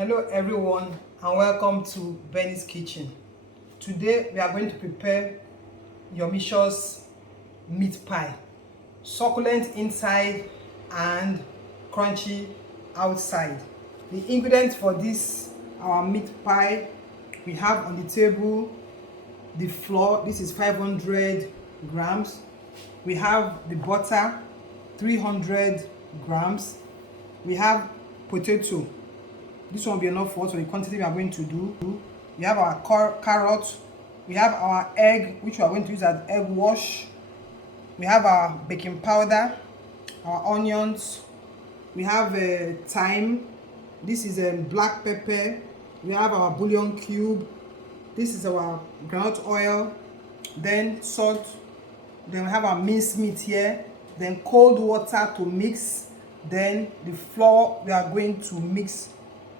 Hello everyone and welcome to Benny's Kitchen. Today we are going to prepare yumicious meat pie, succulent inside and crunchy outside. The ingredients for this our meat pie we have on the table: the flour, this is 500 grams. We have the butter, 300 grams. We have potato. This won't be enough for us for the quantity we are going to do. We have our carrot. We have our egg, which we are going to use as egg wash. We have our baking powder, our onions. We have thyme. This is black pepper. We have our bouillon cube. This is our groundnut oil. Then salt. Then we have our mincemeat here. Then cold water to mix. Then the flour we are going to mix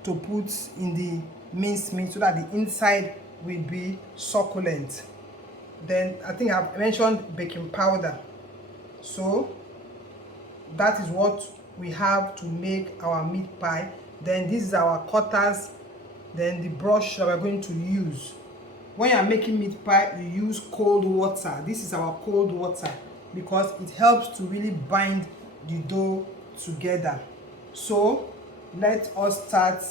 to put in the mincemeat so that the inside will be succulent. Then I think I've mentioned baking powder. So that is what we have to make our meat pie. Then this is our cutters. Then the brush that we're going to use. When you are making meat pie, you use cold water. This is our cold water because it helps to really bind the dough together. So let us start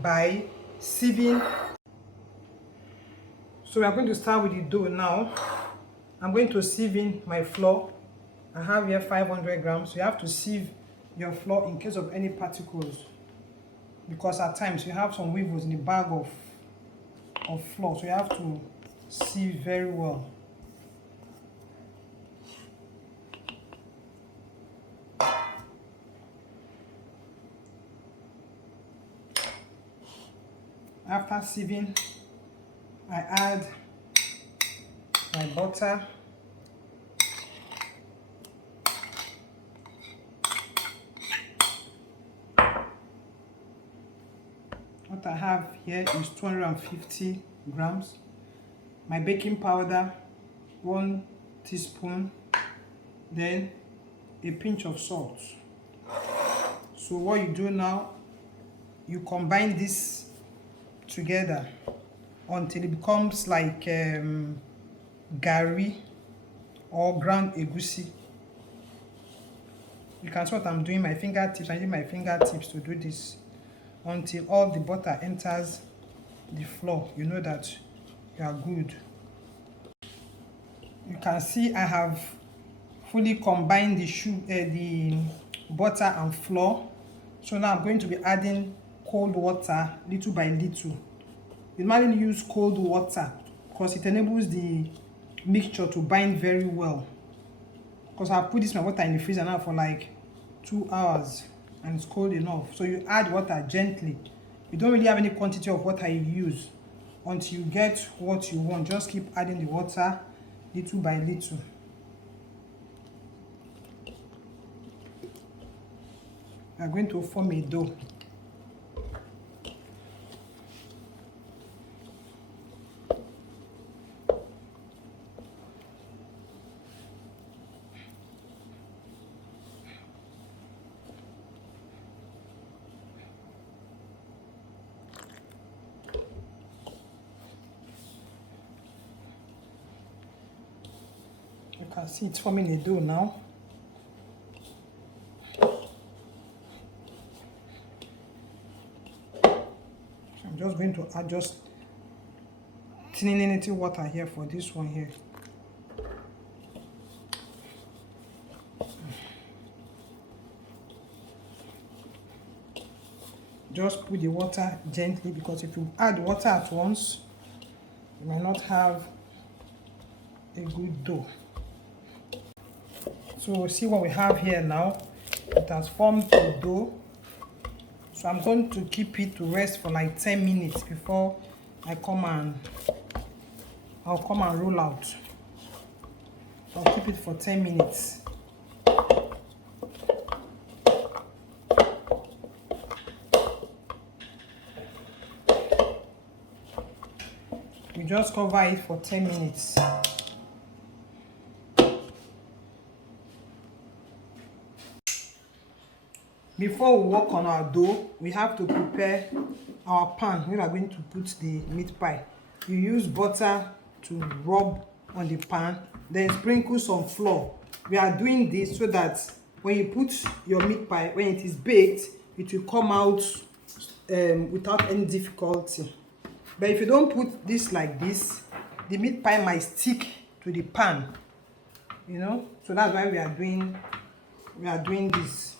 by sieving. So we are going to start with the dough now. I'm going to sieve in my flour. I have here 500 grams. You have to sieve your flour in case of any particles, because at times you have some weevils in the bag of flour, so you have to sieve very well. After sieving, I add my butter, what I have here is 250 grams, my baking powder 1 teaspoon, then a pinch of salt. So what you do now, you combine this together until it becomes like gari or ground egusi. You can see what I'm doing, my fingertips. I use my fingertips to do this until all the butter enters the flour. You know that you are good. You can see I have fully combined the butter and flour. So now I'm going to be adding cold water little by little. You normally use cold water because it enables the mixture to bind very well. Because I put this my water in the freezer now for like 2 hours and it's cold enough. So you add water gently. You don't really have any quantity of water you use until you get what you want. Just keep adding the water little by little. We are going to form a dough. You can see it's forming a dough now. I'm just going to add just tiny little water here for this one here. Just put the water gently, because if you add water at once, you might not have a good dough. So see what we have here now. It has formed a dough. So I'm going to keep it to rest for like 10 minutes before I'll come and roll out. So I'll keep it for 10 minutes. You just cover it for 10 minutes. before we work on our dough, we have to prepare our pan. We are going to put the meat pie. You use butter to rub on the pan, then sprinkle some flour. We are doing this so that when you put your meat pie, when it is baked, it will come out without any difficulty. But if you don't put this like this, the meat pie might stick to the pan, you know. So that's why we are doing this.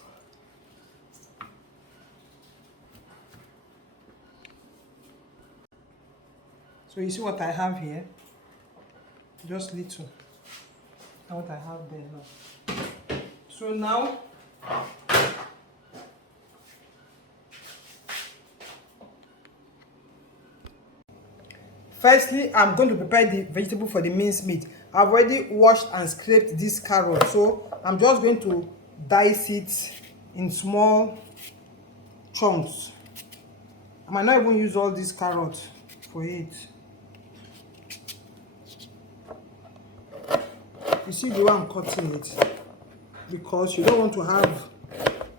So you see what I have here? Just little. And what I have there now. So now, firstly, I'm going to prepare the vegetable for the minced meat. I've already washed and scraped this carrot, so I'm just going to dice it in small chunks. I might not even use all this carrot for it. You see the way I'm cutting it, because you don't want to have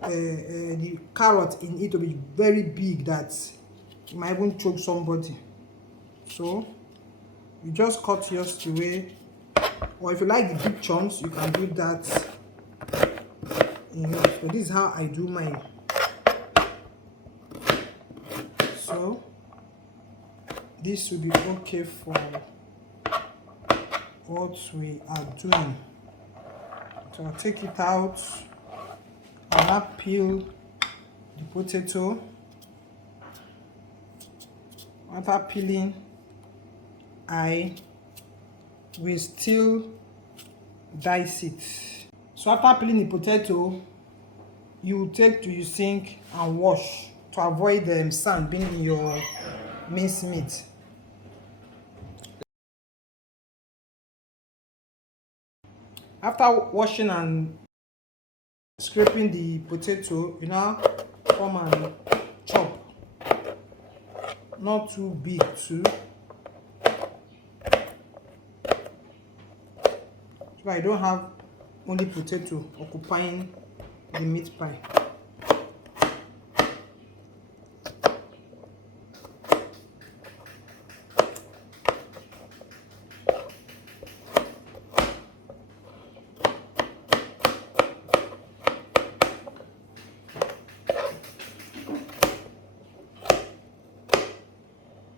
the carrot in it to be very big that it might even choke somebody. So you just cut yours the way, or if you like the big chunks, you can do that. You know, so this is how I do mine. So this will be okay for what we are doing. So I'll take it out. I'll now peel the potato. After peeling, I will still dice it. So after peeling the potato, you take to your sink and wash to avoid sand being in your minced meat. After washing and scraping the potato, you now come and chop. Not too big too, so I don't have only potato occupying the meat pie.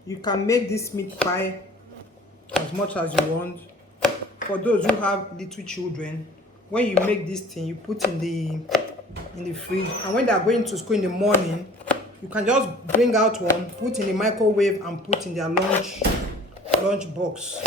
You can make this meat pie as much as you want. For those who have little children, when you make this thing, you put in the fridge, and when they are going to school in the morning, you can just bring out one, put in the microwave, and put in their lunch box.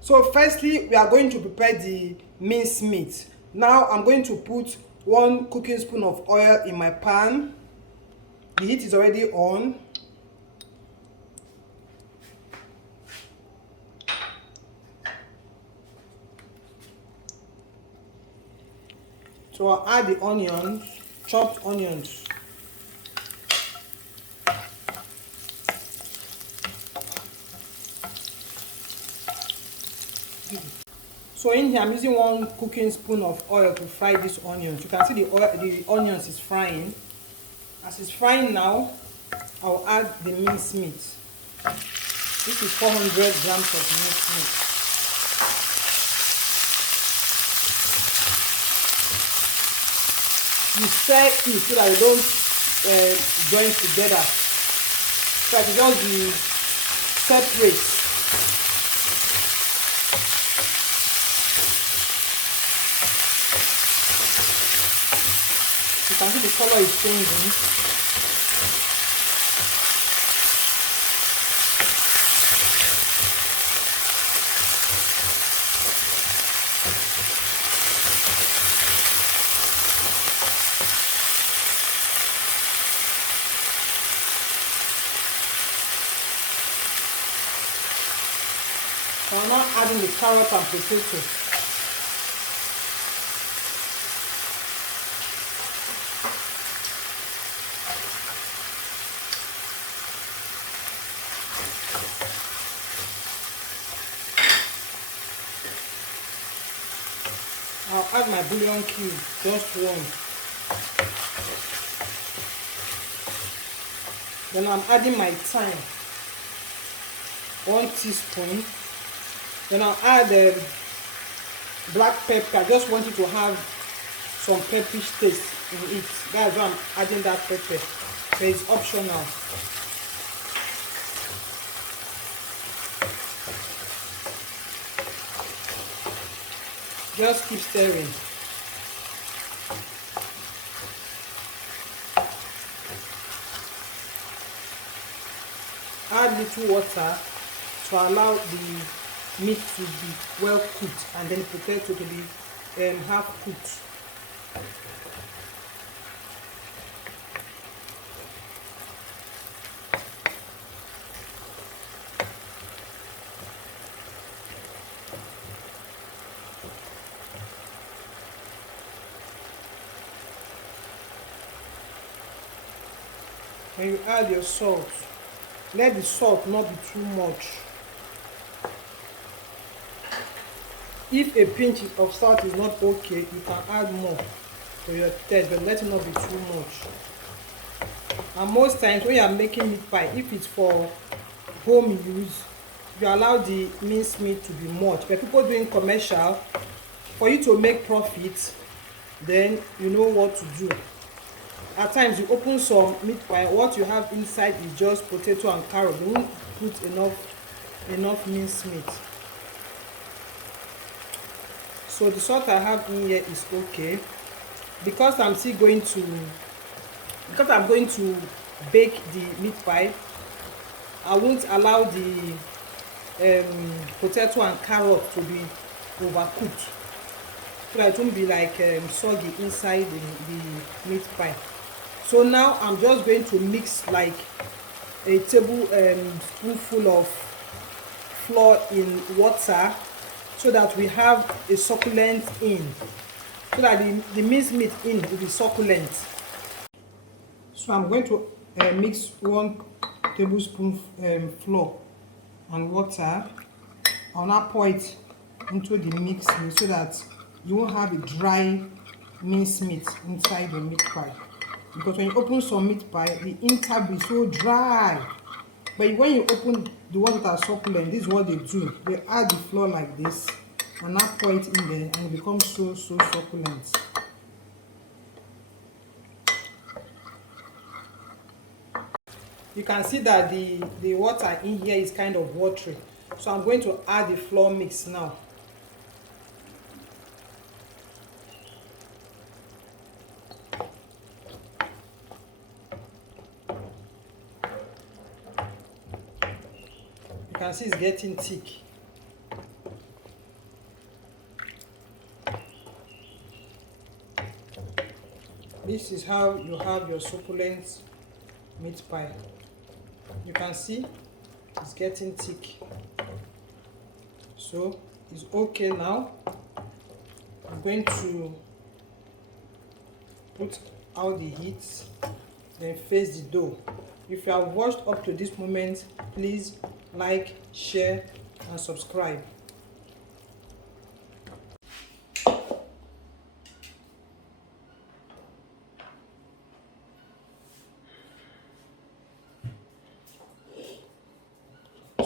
So firstly, we are going to prepare the minced meat. Now I'm going to put 1 cooking spoon of oil in my pan. The heat is already on. So I'll add the onions, chopped onions. So in here, I'm using 1 cooking spoon of oil to fry these onions. You can see the onions is frying. As it's frying now, I'll add the minced meat. This is 400 grams of minced meat. You stir it so that they don't join together. So I can just be separate. You can see the color is changing. So I'm now adding the carrot and potato. I'll add my bouillon cube, just one. Then I'm adding my thyme, 1 teaspoon. Then I'll add black pepper. I just want it to have some pepperish taste in it. That's why I'm adding that pepper, but it's optional. Just keep stirring. Add little water to allow the meat to be well cooked and then the potato to be half cooked. When you add your salt, let the salt not be too much. If a pinch of salt is not okay, you can add more to your taste, but let it not be too much. And most times when you are making meat pie, if it's for home use, you allow the minced meat to be much. But people doing commercial, for you to make profit, then you know what to do. At times you open some meat pie, what you have inside is just potato and carrot. You won't put enough minced meat. So the salt I have in here is okay. Because I'm going to bake the meat pie, I won't allow the potato and carrot to be overcooked, so that it won't be like soggy inside the meat pie. So now I'm just going to mix like a tablespoonful of flour in water, so that we have a succulent in, so that the minced meat in will be succulent. So I'm going to mix 1 tablespoon flour and water. I'll now pour it into the mixed meat, so that you won't have a dry minced meat inside the meat pie. Because when you open some meat pie, the inside will be so dry. But when you open the ones that are succulent, this is what they do. They add the flour like this and now pour it in there, and it becomes so succulent. You can see that the water in here is kind of watery. So I'm going to add the flour mix now. You can see it's getting thick. This is how you have your succulent meat pie. You can see it's getting thick. So it's okay now. I'm going to put out the heat, then face the dough. If you have watched up to this moment, please like, share and subscribe.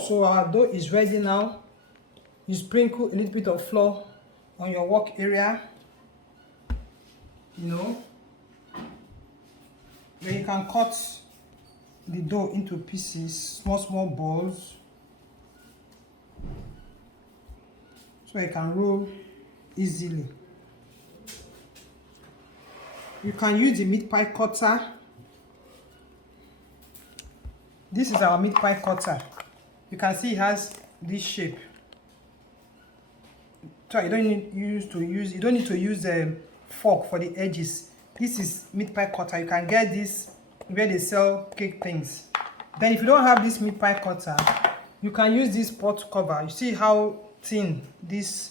So our dough is ready now. You sprinkle a little bit of flour on your work area, then you can cut the dough into pieces, small balls, so you can roll easily. You can use the meat pie cutter. This is our meat pie cutter. You can see it has this shape. So you don't need to use a fork for the edges. This is meat pie cutter. You can get this where they sell cake things. Then if you don't have this meat pie cutter, You can use this pot cover. You see how thin this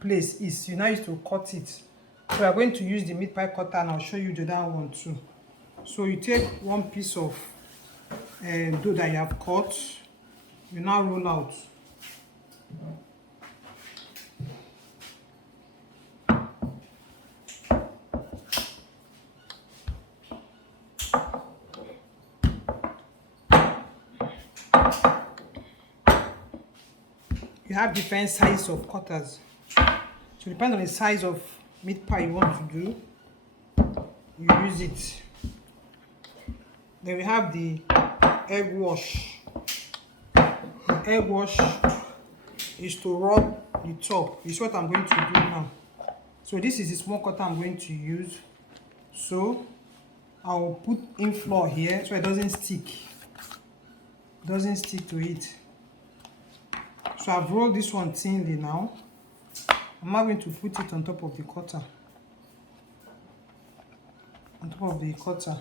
place is. You now use to cut it. So we are going to use the meat pie cutter, and I'll show you the other one too. So you take one piece of dough that you have cut. You now roll out. You have different sizes of cutters. So depending on the size of meat pie you want to do, you use it. Then we have the egg wash. The egg wash is to rub the top. This is what I'm going to do now. So this is the small cutter I'm going to use. So I'll put in flour here so it doesn't stick. It doesn't stick to it. So I've rolled this one thinly now. I'm now going to put it on top of the cutter. On top of the cutter.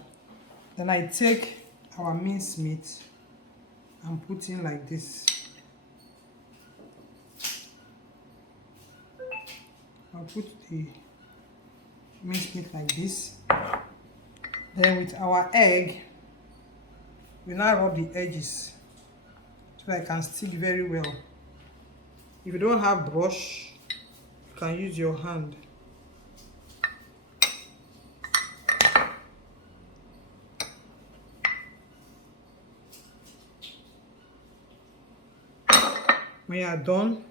Then I take our mincemeat and put in like this. I'll put the mincemeat like this. Then with our egg, we now rub the edges so that it can stick very well. If you don't have brush, you can use your hand. When you are done,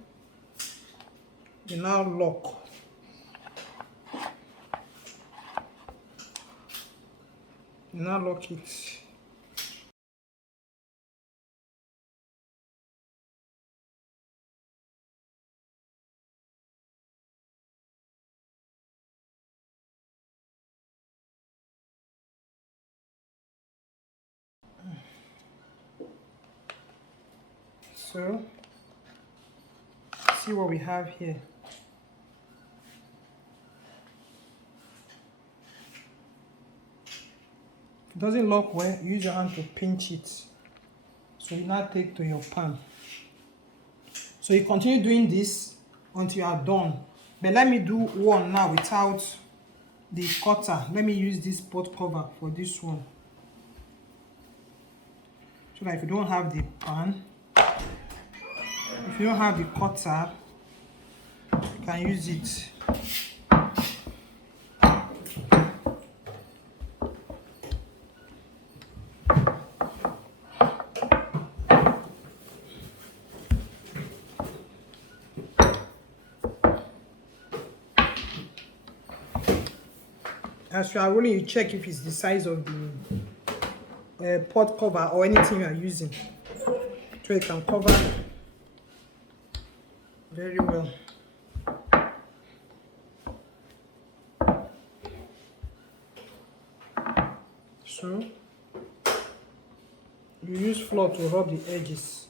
you now lock. You now lock it. So, see what we have here. If it doesn't lock well, use your hand to pinch it. So you now take to your pan. So you continue doing this until you are done. But let me do one now without the cutter. Let me use this pot cover for this one. So that if you don't have the pan, if you don't have the cutter, you can use it. As you are rolling, you check if it's the size of the pot cover or anything you are using, so it can cover very well. So you use flour to rub the edges.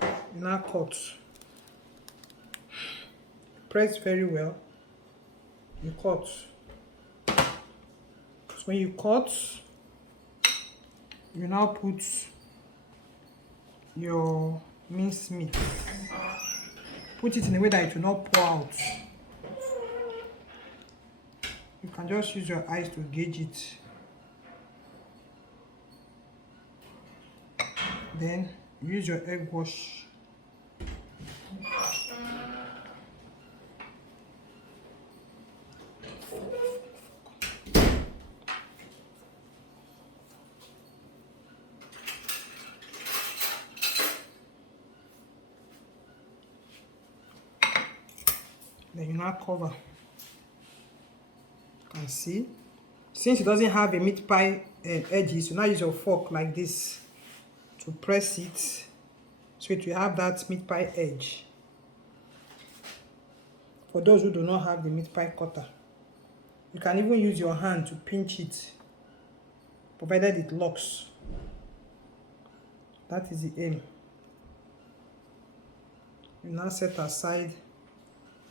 You now cut. Press very well. You cut. So when you cut, you now put your mincemeat. Put it in a way that it will not pour out. You can just use your eyes to gauge it. Then use your egg wash. Then you now cover. You can see. Since it doesn't have a meat pie edges, you now use your fork like this to press it so it will have that meat pie edge. For those who do not have the meat pie cutter, you can even use your hand to pinch it, provided it locks. That is the aim. You now set aside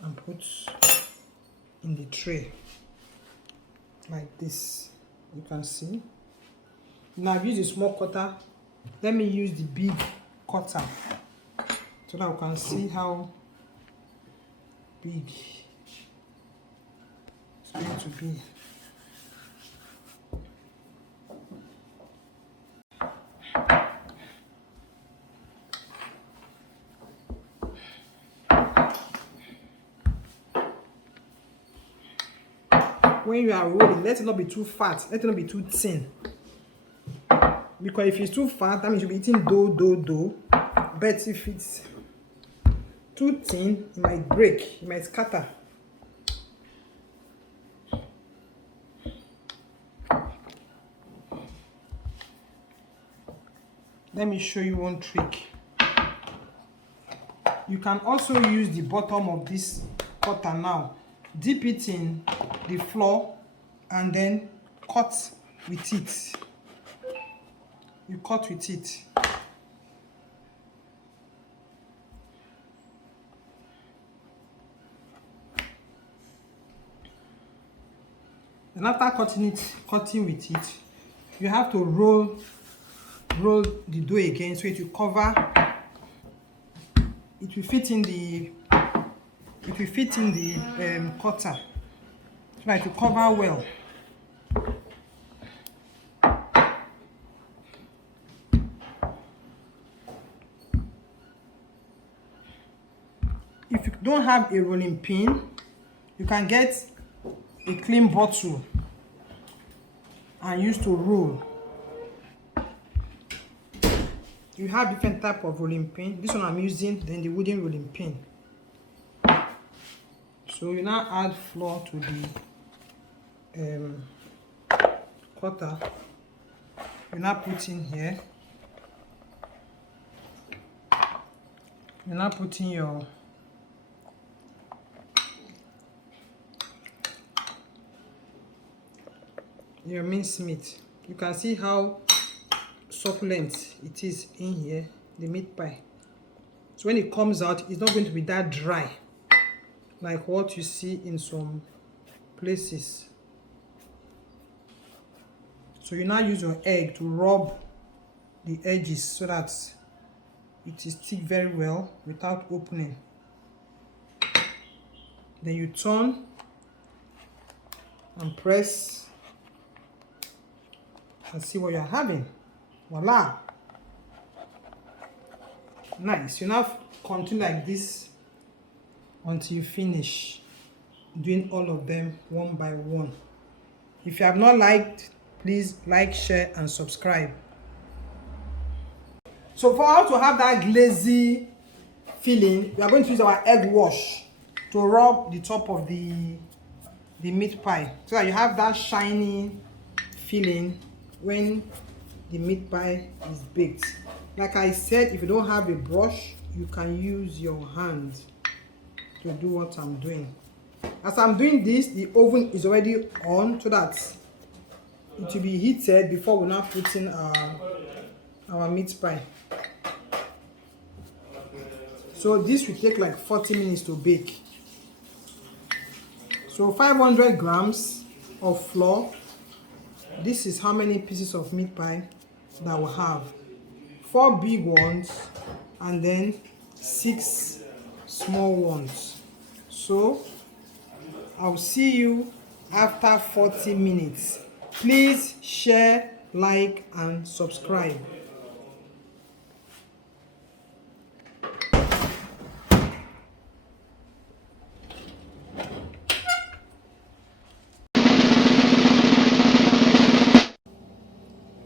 and put in the tray like this. You can see. Now I've used a small cutter Let me use the big cutter so that we can see how big it's going to be. When you are rolling, let it not be too fat, let it not be too thin. Because if it's too fat, that means you'll be eating dough. But if it's too thin, it might break, it might scatter. Let me show you one trick. You can also use the bottom of this cutter now. Dip it in the flour and then cut with it. You cut with it. And after cutting with it, you have to roll the dough again so it will cover. It will fit in the cutter, so that it will cover well. If you don't have a rolling pin, you can get a clean bottle and use to roll. You have different type of rolling pin. This one I'm using, then the wooden rolling pin. So you now add flour to the cutter. You now put in here. You now put in your mincemeat. You can see how succulent it is in here, the meat pie. So when it comes out, it's not going to be that dry like what you see in some places. So you now use your egg to rub the edges so that it is stick very well without opening. Then you turn and press and see what you're having. Voila! Nice. You now continue like this until you finish doing all of them one by one. If you have not liked, please like, share and subscribe. So for how to have that glazy filling, we are going to use our egg wash to rub the top of the meat pie so that you have that shiny filling when the meat pie is baked. Like I said, if you don't have a brush, you can use your hand to do what I'm doing. As I'm doing this, the oven is already on so that it will be heated before we now put in our meat pie. So this will take like 40 minutes to bake. So 500 grams of flour. This is how many pieces of meat pie that we'll have. 4 big ones and then 6 small ones. So I'll see you after 40 minutes. Please share, like and subscribe.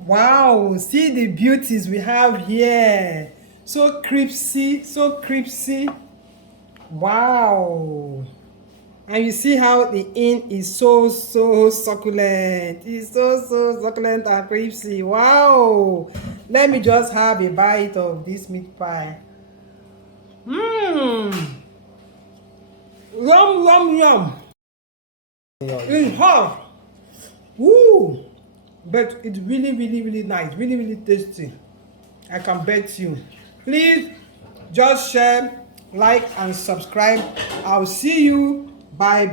Wow, see the beauties we have here. So crispy, so crispy. Wow. And you see how the in is so succulent. It's so succulent and crispy. Wow. Let me just have a bite of this meat pie. Yum, yum, yum. It's hot. Woo. But it's really nice, really tasty. I can bet you. Please just share, like and subscribe. I'll see you. Bye.